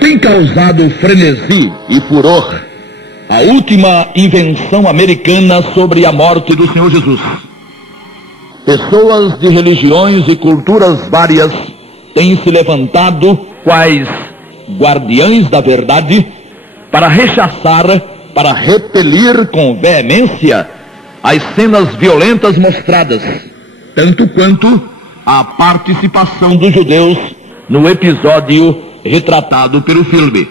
Tem causado frenesi e furor a última invenção americana sobre a morte do Senhor Jesus. Pessoas de religiões e culturas várias têm se levantado quais guardiães da verdade para rechaçar, para repelir com veemência as cenas violentas mostradas, tanto quanto a participação dos judeus no episódio retratado pelo filme.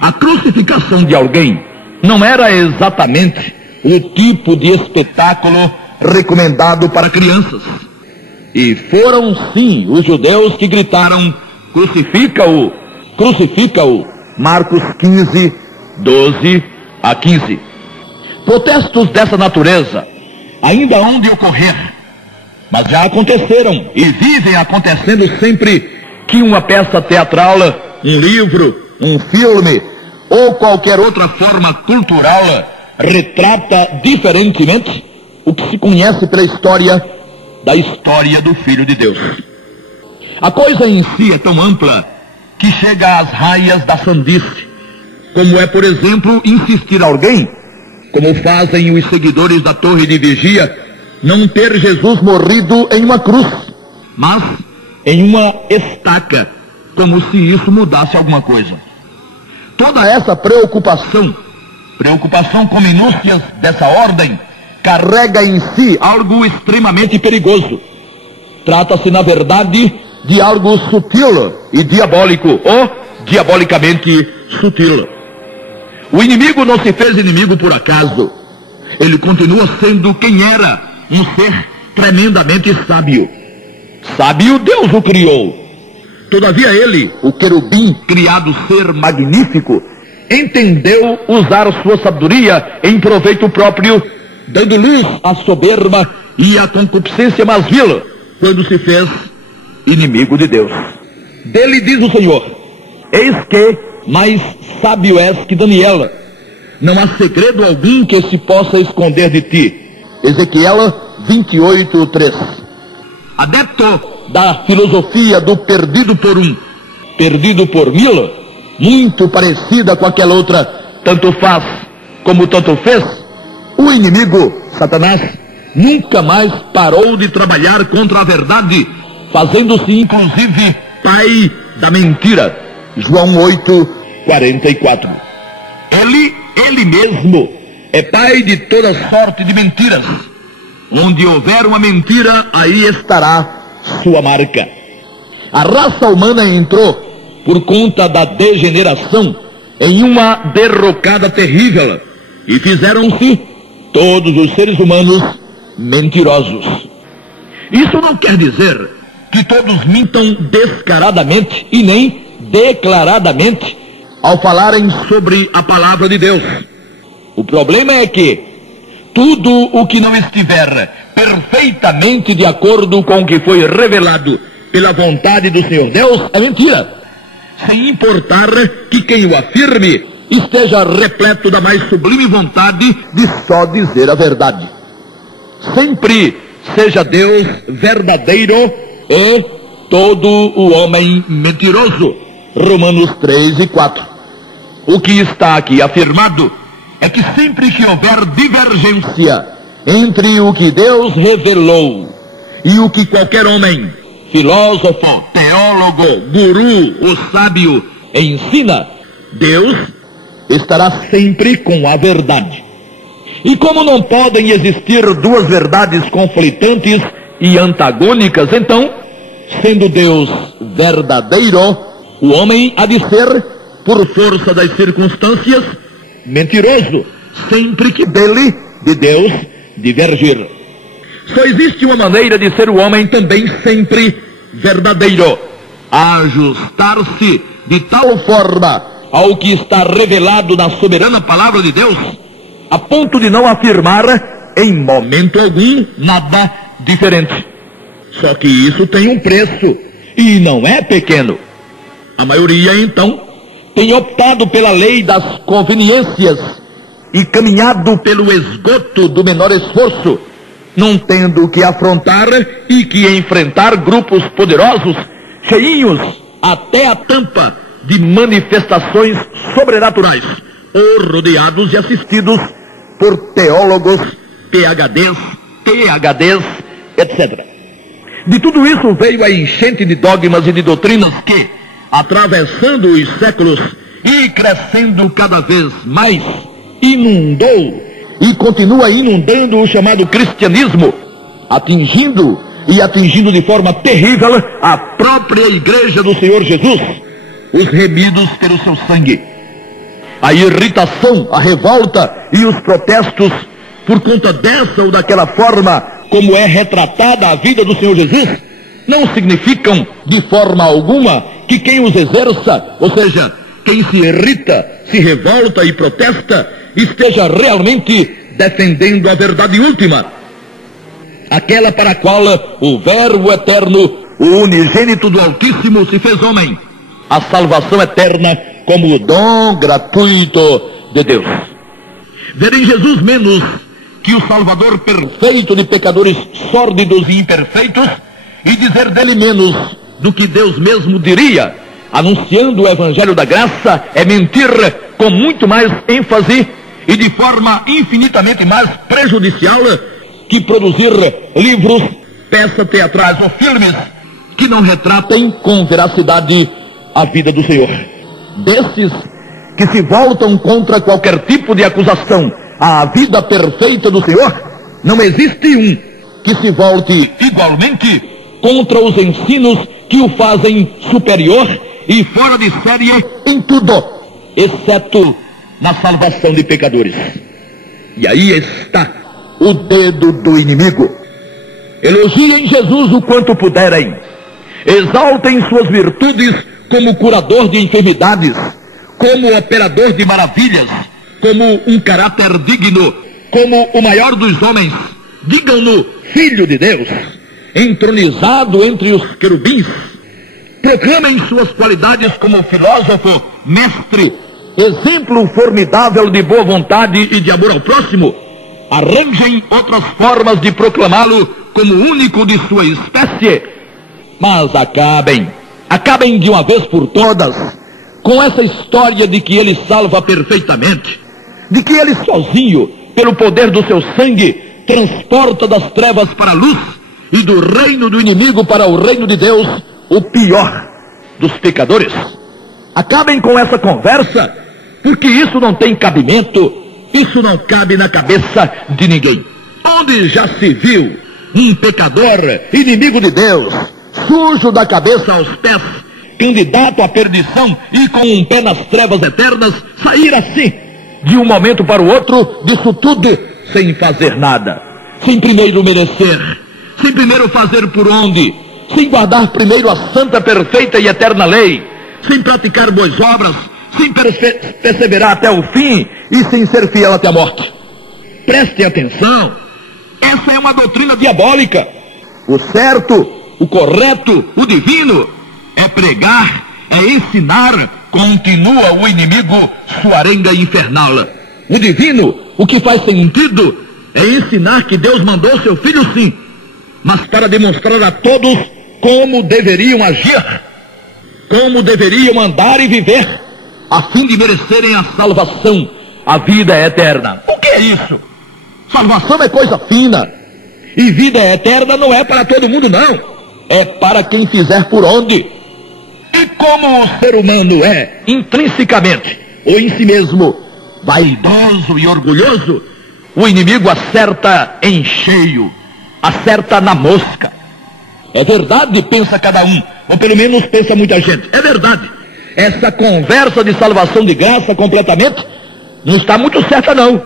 A crucificação de alguém não era exatamente o tipo de espetáculo recomendado para crianças. E foram sim os judeus que gritaram: crucifica-o, crucifica-o. Marcos 15, 12 a 15. Protestos dessa natureza ainda hão de ocorrer, mas já aconteceram e vivem acontecendo sempre que uma peça teatral, um livro, um filme ou qualquer outra forma cultural retrata diferentemente o que se conhece pela história da história do Filho de Deus. A coisa em si é tão ampla que chega às raias da sandice, como é, por exemplo, insistir alguém, como fazem os seguidores da Torre de Vigia, não ter Jesus morrido em uma cruz, mas em uma estaca, como se isso mudasse alguma coisa. Toda essa preocupação com minúcias dessa ordem, carrega em si algo extremamente perigoso. Trata-se, na verdade, de algo sutil e diabólico, ou diabolicamente sutil. O inimigo não se fez inimigo por acaso. Ele continua sendo quem era, um ser tremendamente sábio. Sábio, Deus o criou. Todavia ele, o querubim, criado ser magnífico, entendeu usar sua sabedoria em proveito próprio, dando luz à soberba e à concupiscência mais vil, quando se fez inimigo de Deus. Dele diz o Senhor: eis que mais sábio és que Daniel, não há segredo algum que se possa esconder de ti. Ezequiel 28, 3. Adepto da filosofia do perdido por um, perdido por mil, muito parecida com aquela outra, tanto faz como tanto fez, o inimigo, Satanás, nunca mais parou de trabalhar contra a verdade, fazendo-se inclusive pai da mentira. João 8, 44. Ele mesmo é pai de toda sorte de mentiras. Onde houver uma mentira, aí estará sua marca. A raça humana entrou, por conta da degeneração, em uma derrocada terrível, e fizeram-se todos os seres humanos mentirosos. Isso não quer dizer que todos mintam descaradamente e nem declaradamente ao falarem sobre a palavra de Deus. O problema é que tudo o que não estiver perfeitamente de acordo com o que foi revelado pela vontade do Senhor Deus é mentira, sem importar que quem o afirme esteja repleto da mais sublime vontade de só dizer a verdade. Sempre seja Deus verdadeiro e todo o homem mentiroso. Romanos 3 e 4. O que está aqui afirmado é que sempre que houver divergência entre o que Deus revelou e o que qualquer homem, filósofo, teólogo, guru ou sábio ensina, Deus estará sempre com a verdade. E como não podem existir duas verdades conflitantes e antagônicas, então, sendo Deus verdadeiro, o homem há de ser, por força das circunstâncias, mentiroso, sempre que dele, de Deus, divergir. Só existe uma maneira de ser o homem também sempre verdadeiro: ajustar-se de tal forma ao que está revelado na soberana palavra de Deus, a ponto de não afirmar em momento algum nada diferente. Só que isso tem um preço, e não é pequeno. A maioria, então, tem optado pela lei das conveniências e caminhado pelo esgoto do menor esforço, não tendo que afrontar e que enfrentar grupos poderosos, cheinhos até a tampa de manifestações sobrenaturais, ou rodeados e assistidos por teólogos, PhDs, etc. De tudo isso veio a enchente de dogmas e de doutrinas que, atravessando os séculos e crescendo cada vez mais, inundou e continua inundando o chamado cristianismo, atingindo de forma terrível a própria igreja do Senhor Jesus, os remidos pelo seu sangue. A irritação, a revolta e os protestos por conta dessa ou daquela forma como é retratada a vida do Senhor Jesus, não significam de forma alguma que quem os exerça, ou seja, quem se irrita, se revolta e protesta, esteja realmente defendendo a verdade última, aquela para a qual o Verbo eterno, o unigênito do Altíssimo, se fez homem, a salvação eterna como o dom gratuito de Deus. Ver em Jesus menos que o Salvador perfeito de pecadores sórdidos e imperfeitos, e dizer dele menos do que Deus mesmo diria, anunciando o Evangelho da Graça, é mentir com muito mais ênfase e de forma infinitamente mais prejudicial que produzir livros, peças teatrais ou filmes que não retratem com veracidade a vida do Senhor. Desses que se voltam contra qualquer tipo de acusação à vida perfeita do Senhor, não existe um que se volte igualmente contra os ensinos que o fazem superior e fora de série em tudo, exceto na salvação de pecadores. E aí está o dedo do inimigo. Elogiem Jesus o quanto puderem, exaltem suas virtudes como curador de enfermidades, como operador de maravilhas, como um caráter digno, como o maior dos homens, digam-no Filho de Deus, entronizado entre os querubins. Proclamem suas qualidades como filósofo, mestre, exemplo formidável de boa vontade e de amor ao próximo. Arranjem outras formas de proclamá-lo como único de sua espécie, mas acabem de uma vez por todas com essa história de que ele salva perfeitamente, de que ele sozinho, pelo poder do seu sangue, transporta das trevas para a luz e do reino do inimigo para o reino de Deus, o pior dos pecadores. Acabem com essa conversa, porque isso não tem cabimento, isso não cabe na cabeça de ninguém. Onde já se viu um pecador, inimigo de Deus, sujo da cabeça aos pés, candidato à perdição e com um pé nas trevas eternas, sair assim, de um momento para o outro, disso tudo, sem fazer nada, sem primeiro merecer, sem primeiro fazer por onde, sem guardar primeiro a santa, perfeita e eterna lei, sem praticar boas obras, sem perseverar até o fim e sem ser fiel até a morte. Prestem atenção, essa é uma doutrina diabólica. O certo, o correto, o divino é pregar, é ensinar, continua o inimigo sua arenga infernal. O divino, o que faz sentido, é ensinar que Deus mandou seu filho sim, mas para demonstrar a todos como deveriam agir, como deveriam andar e viver, a fim de merecerem a salvação, a vida eterna. O que é isso? Salvação é coisa fina, e vida eterna não é para todo mundo não, é para quem fizer por onde. E como o ser humano é intrinsecamente, ou em si mesmo, vaidoso e orgulhoso, o inimigo acerta em cheio, acerta na mosca. É verdade, pensa cada um, ou pelo menos pensa muita gente. É verdade, essa conversa de salvação de graça completamente não está muito certa não.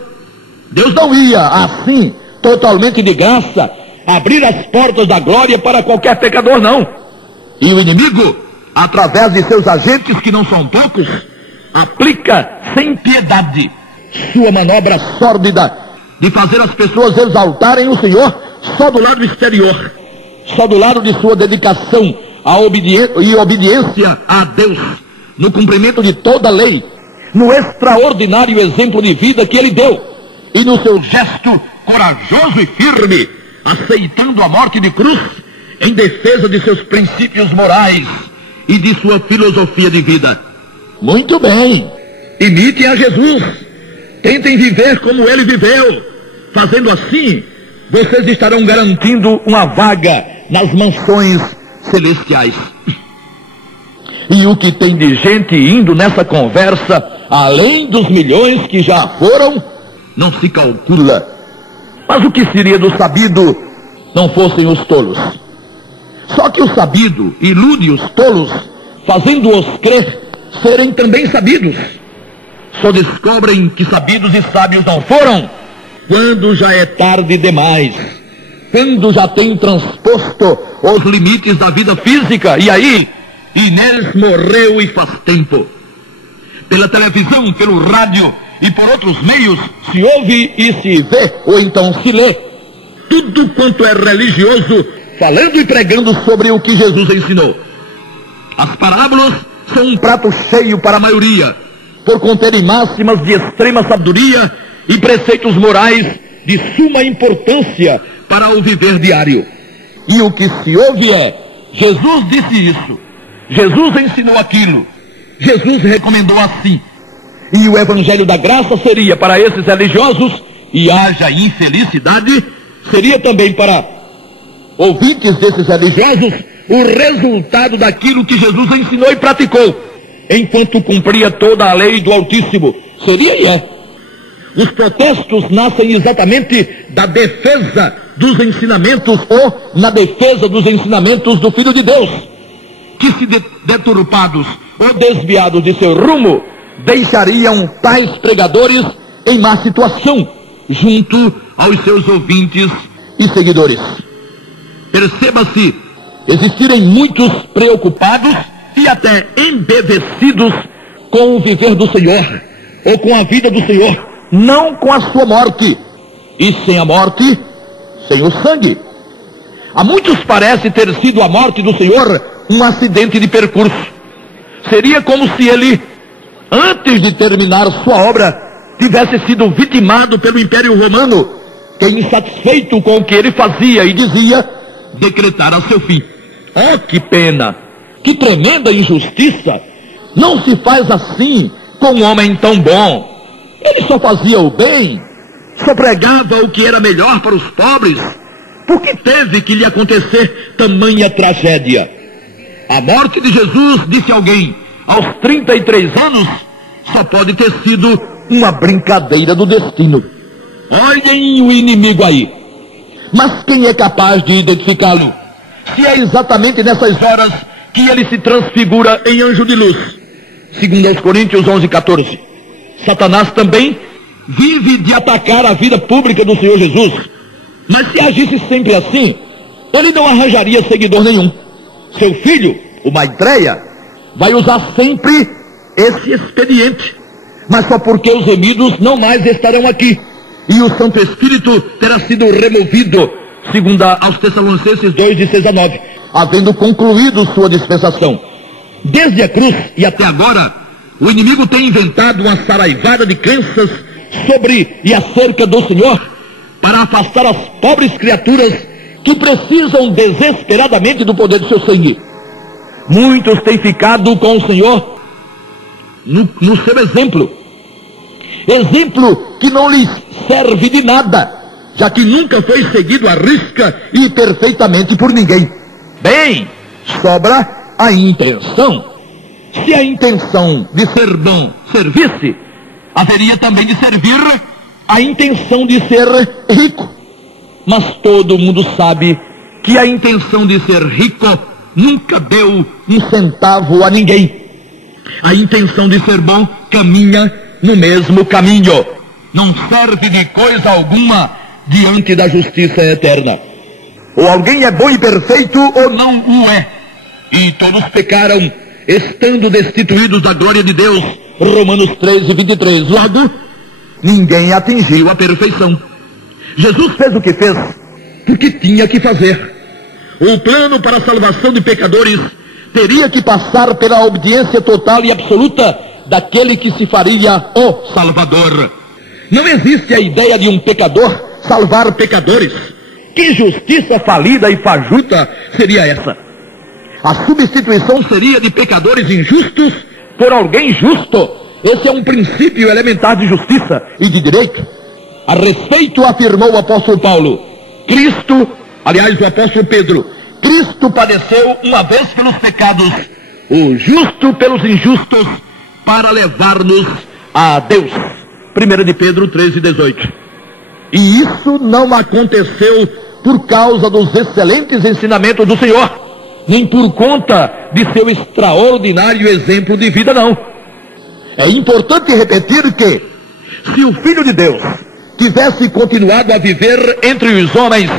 Deus não ia assim, totalmente de graça, abrir as portas da glória para qualquer pecador não. E o inimigo, através de seus agentes, que não são poucos, aplica sem piedade sua manobra sórdida de fazer as pessoas exaltarem o Senhor só do lado exterior, só do lado de sua dedicação e obediência a Deus, no cumprimento de toda a lei, no extraordinário exemplo de vida que ele deu, e no seu gesto corajoso e firme, aceitando a morte de cruz em defesa de seus princípios morais e de sua filosofia de vida. Muito bem, imitem a Jesus, tentem viver como ele viveu. Fazendo assim, vocês estarão garantindo uma vaga nas mansões celestiais. E o que tem de gente indo nessa conversa, além dos milhões que já foram, não se calcula. Mas o que seria do sabido não fossem os tolos? Só que o sabido ilude os tolos, fazendo-os crer serem também sabidos. Só descobrem que sabidos e sábios não foram quando já é tarde demais, quando já tem transposto os limites da vida física, e aí Inês morreu e faz tempo. Pela televisão, pelo rádio e por outros meios se ouve e se vê, ou então se lê, tudo quanto é religioso, falando e pregando sobre o que Jesus ensinou. As parábolas são um prato cheio para a maioria, por conterem máximas de extrema sabedoria e preceitos morais de suma importância para o viver diário. E o que se ouve é: Jesus disse isso, Jesus ensinou aquilo, Jesus recomendou assim. E o evangelho da graça seria para esses religiosos, e haja infelicidade, seria também para ouvintes desses religiosos o resultado daquilo que Jesus ensinou e praticou, enquanto cumpria toda a lei do Altíssimo. Seria e é. Os protestos nascem exatamente da defesa dos ensinamentos, ou na defesa dos ensinamentos do Filho de Deus, que se deturpados ou desviados de seu rumo, deixariam tais pregadores em má situação, junto aos seus ouvintes e seguidores. Perceba-se existirem muitos preocupados e até embevecidos com o viver do Senhor, ou com a vida do Senhor, não com a sua morte. E sem a morte, sem o sangue. A muitos parece ter sido a morte do Senhor um acidente de percurso. Seria como se ele, antes de terminar sua obra, tivesse sido vitimado pelo Império Romano, que, insatisfeito com o que ele fazia e dizia, decretara seu fim. Oh, que pena! Que tremenda injustiça! Não se faz assim com um homem tão bom. Ele só fazia o bem, só pregava o que era melhor para os pobres. Por que teve que lhe acontecer tamanha tragédia? A morte de Jesus, disse alguém, aos 33 anos, só pode ter sido uma brincadeira do destino. Olhem o inimigo aí. Mas quem é capaz de identificá-lo? Se é exatamente nessas horas que ele se transfigura em anjo de luz. Segundo aos Coríntios 11:14. Satanás também vive de atacar a vida pública do Senhor Jesus. Mas se agisse sempre assim, ele não arranjaria seguidor nenhum. Seu filho, o Maitreya, vai usar sempre esse expediente. Mas só porque os remidos não mais estarão aqui. E o Santo Espírito terá sido removido, segundo aos Tessalonicenses 2:6-9, havendo concluído sua dispensação. Desde a cruz e até agora, o inimigo tem inventado uma saraivada de crenças sobre e acerca do Senhor, para afastar as pobres criaturas que precisam desesperadamente do poder do seu sangue. Muitos têm ficado com o Senhor no seu exemplo. Exemplo que não lhes serve de nada, já que nunca foi seguido à risca e perfeitamente por ninguém. Bem, sobra a intenção. Se a intenção de ser bom servisse, haveria também de servir a intenção de ser rico. Mas todo mundo sabe que a intenção de ser rico nunca deu um centavo a ninguém. A intenção de ser bom caminha no mesmo caminho. Não serve de coisa alguma diante da justiça eterna. Ou alguém é bom e perfeito, ou não o é. E todos pecaram, estando destituídos da glória de Deus. Romanos 13:23. Logo, ninguém atingiu a perfeição. Jesus fez o que fez, porque tinha que fazer. O plano para a salvação de pecadores teria que passar pela obediência total e absoluta daquele que se faria o Salvador. Não existe a ideia de um pecador salvar pecadores. Que justiça falida e fajuta seria essa? A substituição seria de pecadores injustos por alguém justo. Esse é um princípio elementar de justiça e de direito. A respeito, afirmou o apóstolo Paulo, o apóstolo Pedro, Cristo padeceu uma vez pelos pecados, o justo pelos injustos, para levar-nos a Deus. 1 de Pedro 13:18. E isso não aconteceu por causa dos excelentes ensinamentos do Senhor, nem por conta de seu extraordinário exemplo de vida, não. É importante repetir que, se o Filho de Deus tivesse continuado a viver entre os homens,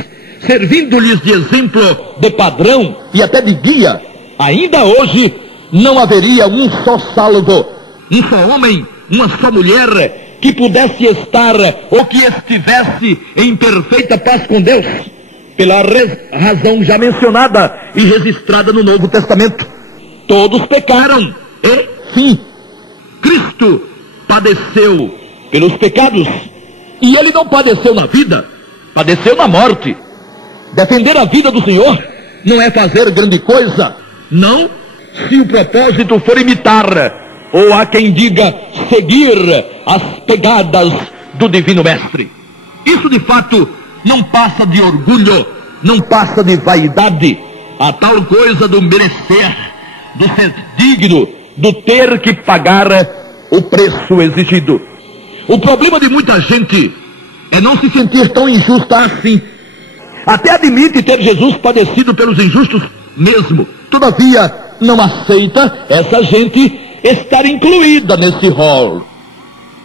servindo-lhes de exemplo, de padrão e até de guia, ainda hoje não haveria um só salvo, um só homem, uma só mulher que pudesse estar ou que estivesse em perfeita paz com Deus, pela razão já mencionada e registrada no Novo Testamento. Todos pecaram e, sim, Cristo padeceu pelos pecados, e ele não padeceu na vida, padeceu na morte. Defender a vida do Senhor não é fazer grande coisa, não, se o propósito for imitar, ou há quem diga seguir as pegadas do Divino Mestre. Isso de fato não passa de orgulho, não passa de vaidade, a tal coisa do merecer, do ser digno, do ter que pagar o preço exigido. O problema de muita gente é não se sentir tão injusta assim. Até admite ter Jesus padecido pelos injustos mesmo. Todavia, não aceita essa gente estar incluída nesse rol.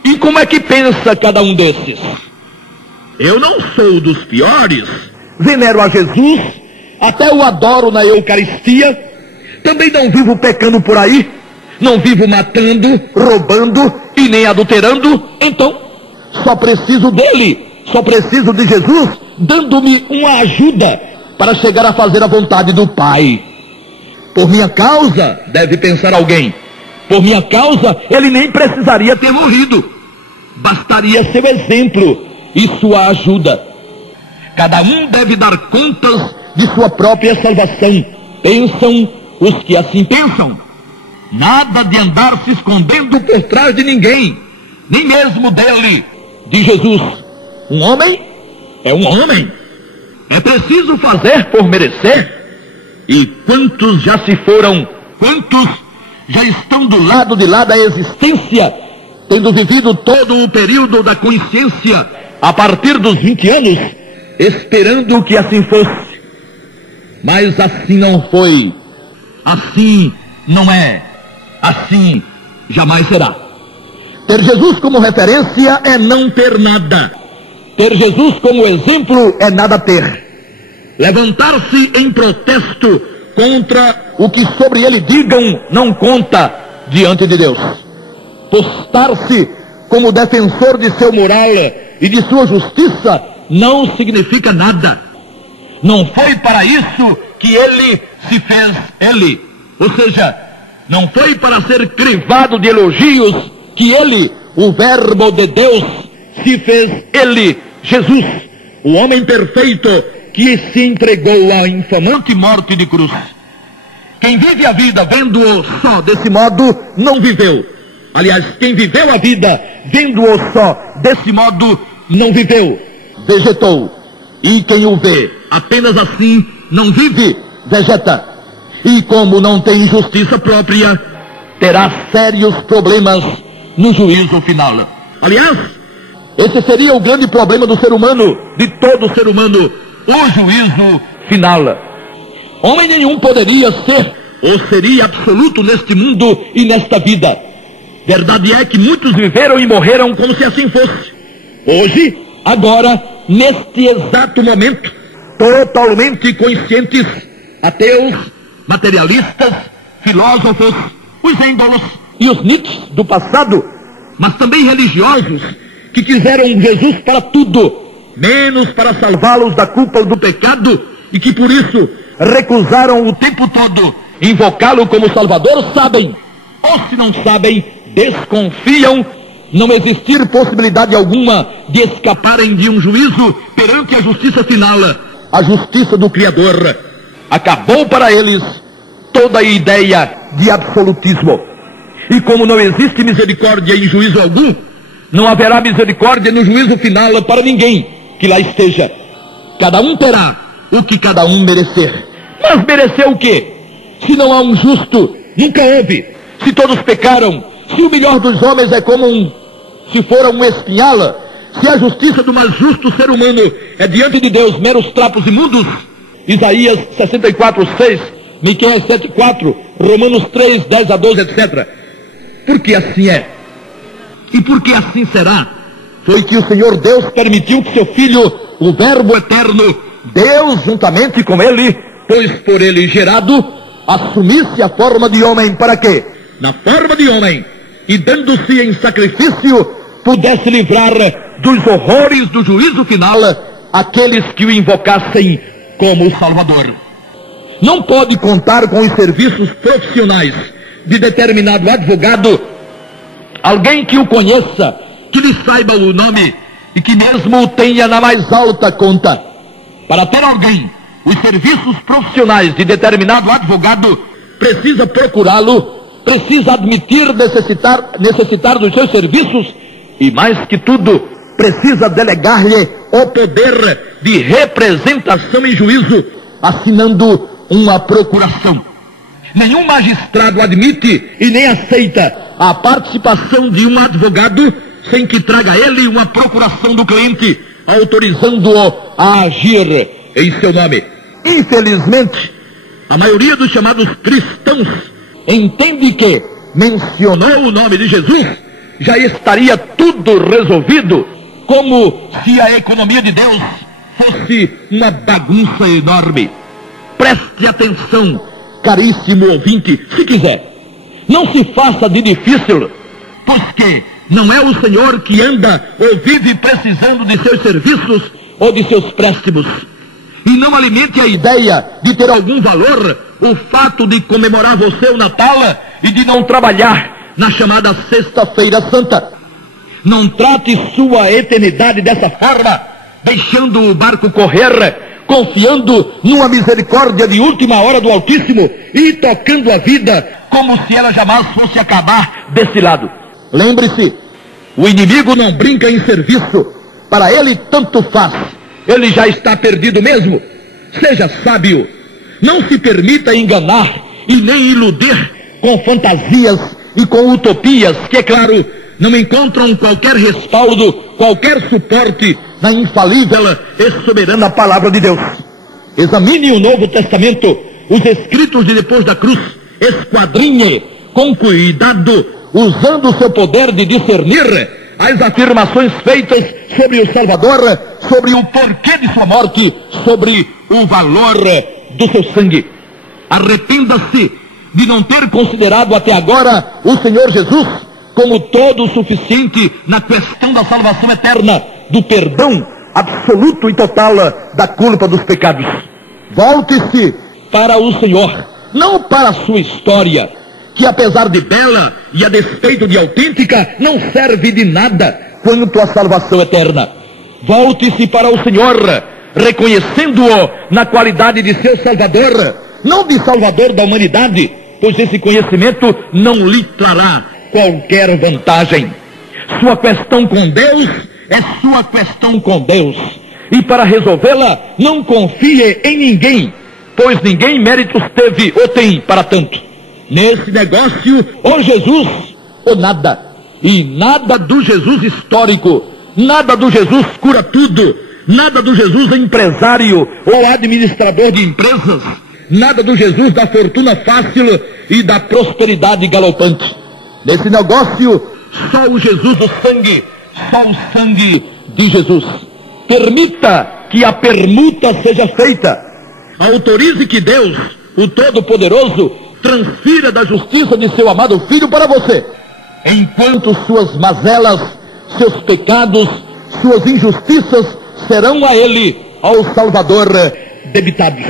E como é que pensa cada um desses? Eu não sou dos piores. Venero a Jesus, até o adoro na Eucaristia. Também não vivo pecando por aí. Não vivo matando, roubando e nem adulterando. Então, só preciso dele. Só preciso de Jesus dando-me uma ajuda para chegar a fazer a vontade do Pai. Por minha causa, deve pensar alguém, por minha causa, ele nem precisaria ter morrido. Bastaria seu exemplo e sua ajuda. Cada um deve dar contas de sua própria salvação. Pensam os que assim pensam. Nada de andar se escondendo por trás de ninguém, nem mesmo dele, de Jesus. Um homem é um homem. É preciso fazer por merecer. E quantos já se foram, quantos já estão do lado de lá da existência, tendo vivido todo o período da consciência, a partir dos 20 anos, esperando que assim fosse. Mas assim não foi, assim não é, assim jamais será. Ter Jesus como referência é não ter nada. Ter Jesus como exemplo é nada ter. Levantar-se em protesto contra o que sobre ele digam não conta diante de Deus. Postar-se como defensor de seu moral e de sua justiça não significa nada. Não foi para isso que ele se fez ele. Ou seja, não foi para ser crivado de elogios que ele, o Verbo de Deus, se fez ele, Jesus, o homem perfeito que se entregou à infamante morte de cruz. Quem vive a vida vendo-o só desse modo, não viveu. Aliás, quem viveu a vida vendo-o só desse modo, não viveu, vegetou. E quem o vê apenas assim, não vive, vegeta. E como não tem justiça própria, terá sérios problemas no juízo final. Aliás, esse seria o grande problema do ser humano, de todo ser humano, o juízo final. Homem nenhum poderia ser ou seria absoluto neste mundo e nesta vida. Verdade é que muitos viveram e morreram como se assim fosse. Hoje, agora, neste exato momento, totalmente conscientes, ateus, materialistas, filósofos, os êndolos e os Nietzsche do passado, mas também religiosos, que quiseram Jesus para tudo, menos para salvá-los da culpa do pecado, e que por isso recusaram o tempo todo invocá-lo como Salvador, sabem, ou se não sabem, desconfiam não existir possibilidade alguma de escaparem de um juízo perante a justiça final. a justiça do Criador. Acabou para eles toda a ideia de absolutismo. E como não existe misericórdia em juízo algum, não haverá misericórdia no juízo final para ninguém que lá esteja. Cada um terá o que cada um merecer. Mas merecer o quê? Se não há um justo, nunca houve. Se todos pecaram, se o melhor dos homens é como se for um espinhal, se a justiça do mais justo ser humano é diante de Deus meros trapos imundos, Isaías 64:6, Miqueias 7:4, Romanos 3:10-12, etc. Porque assim é. E porque assim será, foi que o Senhor Deus permitiu que seu Filho, o Verbo eterno, Deus juntamente com ele, pois por ele gerado, assumisse a forma de homem para quê? Na forma de homem, e dando-se em sacrifício, pudesse livrar dos horrores do juízo final aqueles que o invocassem como Salvador. Não pode contar com os serviços profissionais de determinado advogado, alguém que o conheça, que lhe saiba o nome e que mesmo o tenha na mais alta conta. Para ter alguém os serviços profissionais de determinado advogado, precisa procurá-lo, precisa admitir necessitar dos seus serviços e, mais que tudo, precisa delegar-lhe o poder de representação em juízo, assinando uma procuração. Nenhum magistrado admite e nem aceita a participação de um advogado sem que traga ele uma procuração do cliente, autorizando-o a agir em seu nome. Infelizmente, a maioria dos chamados cristãos entende que mencionou o nome de Jesus, já estaria tudo resolvido, como se a economia de Deus fosse uma bagunça enorme. Preste atenção, caríssimo ouvinte, se quiser. Não se faça de difícil, pois que não é o Senhor que anda ou vive precisando de seus serviços ou de seus préstimos. E não alimente a ideia de ter algum valor o fato de comemorar você o Natal e de não trabalhar na chamada Sexta-feira Santa. Não trate sua eternidade dessa forma, deixando o barco correr, confiando numa misericórdia de última hora do Altíssimo e tocando a vida como se ela jamais fosse acabar desse lado. Lembre-se, o inimigo não brinca em serviço, para ele tanto faz, ele já está perdido mesmo. Seja sábio, não se permita enganar e nem iludir com fantasias e com utopias que, é claro, não encontram qualquer respaldo, qualquer suporte na infalível e soberana palavra de Deus. Examine o Novo Testamento, os escritos de depois da cruz, esquadrinhe com cuidado, usando o seu poder de discernir as afirmações feitas sobre o Salvador, sobre o porquê de sua morte, sobre o valor do seu sangue. Arrependa-se de não ter considerado até agora o Senhor Jesus como todo o suficiente na questão da salvação eterna, do perdão absoluto e total da culpa dos pecados. Volte-se para o Senhor, não para a sua história, que apesar de bela e a despeito de autêntica, não serve de nada quanto à salvação eterna. Volte-se para o Senhor, reconhecendo-o na qualidade de seu Salvador, não de Salvador da humanidade, pois esse conhecimento não lhe trará qualquer vantagem. Sua questão com Deus é sua questão com Deus, e para resolvê-la não confie em ninguém, pois ninguém méritos teve ou tem para tanto. Nesse negócio, ou Jesus ou nada, e nada do Jesus histórico, nada do Jesus cura tudo, nada do Jesus empresário ou administrador de empresas, nada do Jesus da fortuna fácil e da prosperidade galopante. Nesse negócio, só o Jesus do sangue, só o sangue de Jesus. Permita que a permuta seja feita. Autorize que Deus, o Todo-Poderoso, transfira da justiça de seu amado Filho para você, enquanto suas mazelas, seus pecados, suas injustiças serão a Ele, ao Salvador, debitados.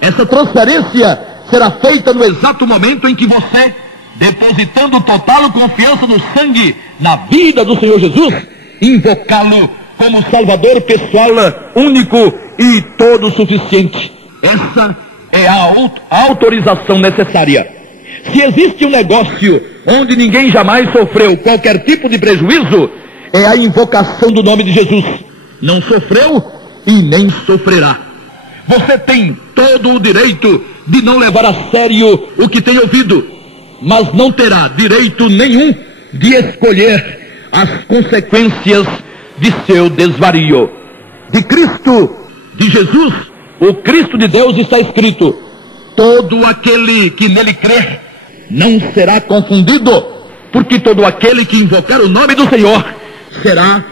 Essa transferência será feita no exato momento em que você, depositando total confiança no sangue, na vida do Senhor Jesus, invocá-lo como Salvador pessoal, único e todo suficiente. Essa é a autorização necessária. Se existe um negócio onde ninguém jamais sofreu qualquer tipo de prejuízo, é a invocação do nome de Jesus. Não sofreu e nem sofrerá. Você tem todo o direito de não levar a sério o que tem ouvido, mas não terá direito nenhum de escolher as consequências de seu desvario. De Cristo, de Jesus, o Cristo de Deus, está escrito: todo aquele que nele crer não será confundido, porque todo aquele que invocar o nome do Senhor será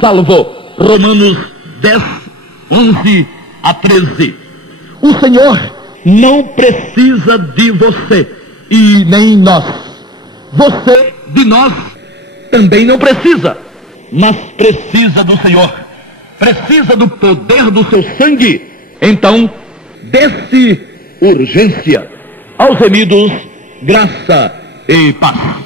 salvo. Romanos 10, 11 a 13. O Senhor não precisa de você e nem nós. Você de nós também não precisa, mas precisa do Senhor. Precisa do poder do seu sangue. Então, desse urgência. Aos remidos, graça e paz.